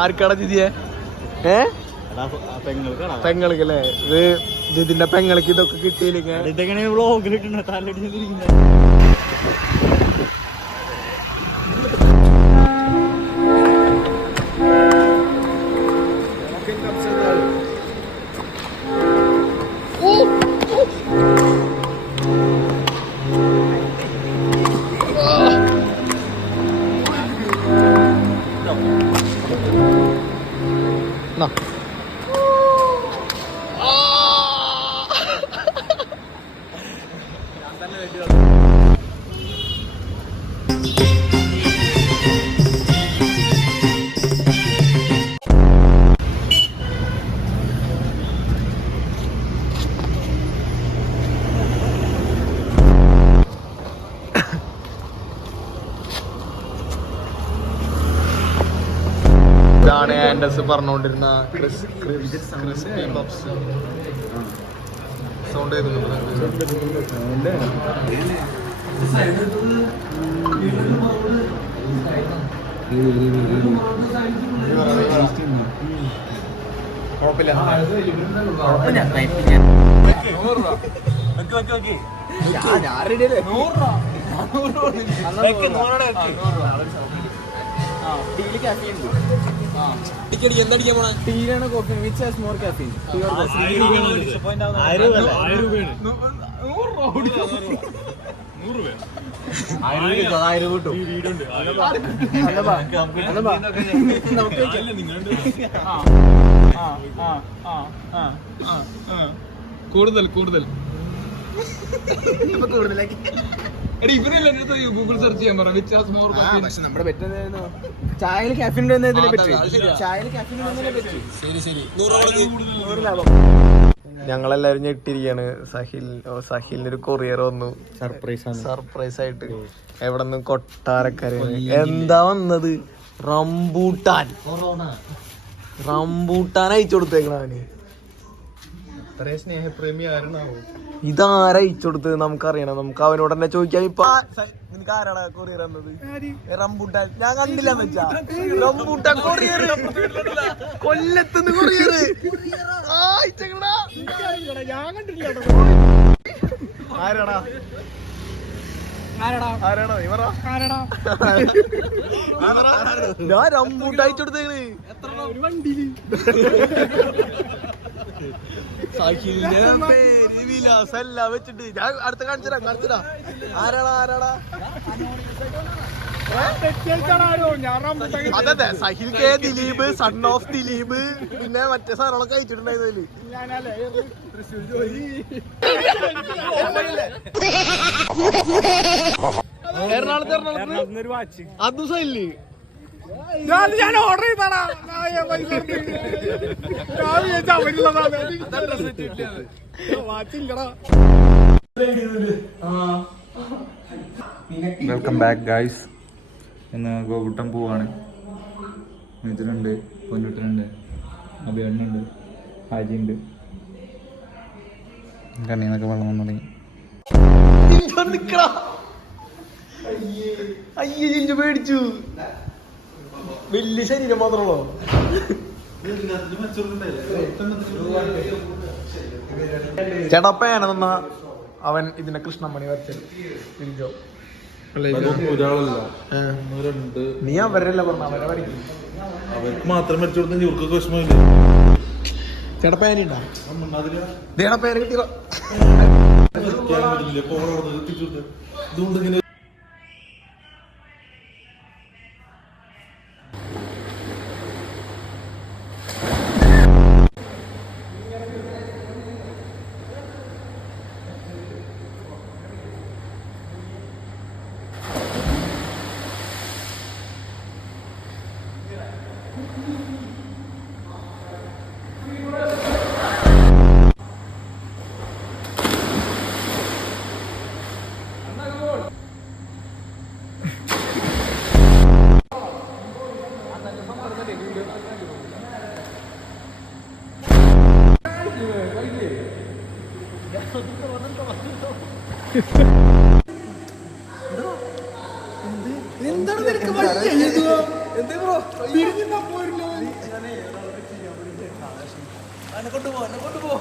ആർക്കടാ ജിതിയെ പെങ്ങൾക്കല്ലേ ഇത് ജിതിന്റെ പെങ്ങൾക്ക് ഇതൊക്കെ കിട്ടിയില്ലെങ്കിൽ ഇതാണ് ആൻഡസ് പറഞ്ഞുകൊണ്ടിരുന്ന ക്രിസ്പി പപ്സ്. സൗണ്ട് കുഴപ്പമില്ല. എന്തടിക്കാൻ പോണ ടീയാണ് coffee which has more caffeine? 1000 കിട്ടും. കൂടുതൽ ഗൂഗിൾ സെർച്ച് ചെയ്യാൻ പറഞ്ഞു. നമ്മുടെ പറ്റുന്ന ചായയിൽ കാഫീൻ ഞങ്ങളെല്ലാരും ഞെട്ടിരിക്കാണ്. സഹിലിനൊരു കൊറിയർ വന്നു സർപ്രൈസ് ആയിട്ട്. എവിടെ നിന്ന്? കൊട്ടാരക്കരയാണ്. എന്താ വന്നത്? റംബൂട്ടാൻ അയച്ചു കൊടുത്തേക്കണ അവന്. ഇതാരാ അയച്ചു കൊടുത്തത് നമുക്കറിയണം. നമുക്ക് അവനോട് തന്നെ ചോദിക്കാം. ഇപ്പൊ നിനക്ക് ആരാടാ കൊറിയർ എന്നത്? റംബൂട്ടാൻ ഞാൻ കണ്ടില്ലെന്ന് വെച്ചാ. റംബൂട്ടാൻ കൊറിയർ കൊല്ലത്തുനിന്ന് കൊറിയർ ഞാൻ കണ്ടില്ല. ആരാടാ ഞാൻ റംബൂട്ടാൻ അയച്ചു കൊടുത്തേക്കണ്. സഹിലിന്റെ പേര് വിലാസല്ല വെച്ചിട്ട് ഞാൻ അടുത്ത കാണിച്ചതാ. ആരാടാ അതെ Sahil K Dileep, son of Dileep, പിന്നെ മറ്റേ സാധനങ്ങളൊക്കെ അയച്ചിട്ടുണ്ടായിരുന്നതില്. എറണാകുളത്ത് അത് സഹില് ഞാൻ ഓർഡർ ചെയ്താടാ. Welcome back guys. ഇന്ന് ഗോകുട്ടം പോവാണ്. മിഥുനുണ്ട്, പൊന്നുട്ടനുണ്ട്, അഭിയണ്ണുണ്ട്, ഹാജിയുണ്ട്. കണ്ണീന്നൊക്കെ വെള്ളം വന്നു തുടങ്ങി. അയ്യ പേടിച്ചു. വലിയ ശരീരം മാത്രമുള്ളോ? ചേട്ടാ പേന തന്ന അവൻ ഇതിനെ കൃഷ്ണമണി വരച്ചത്. നീ അവരല്ല പറഞ്ഞ അവരെ വരയ്ക്കും. അവർക്ക് മാത്രം വരച്ചു കൊടുത്ത ഇവർക്ക് വിഷമമില്ല. ചേട്ടാ പേനുണ്ടാ? ചേട്ടാ പേന കിട്ടിയ ഇതുകൊണ്ട് എന്താണ് നിനക്ക് കൊണ്ടുപോ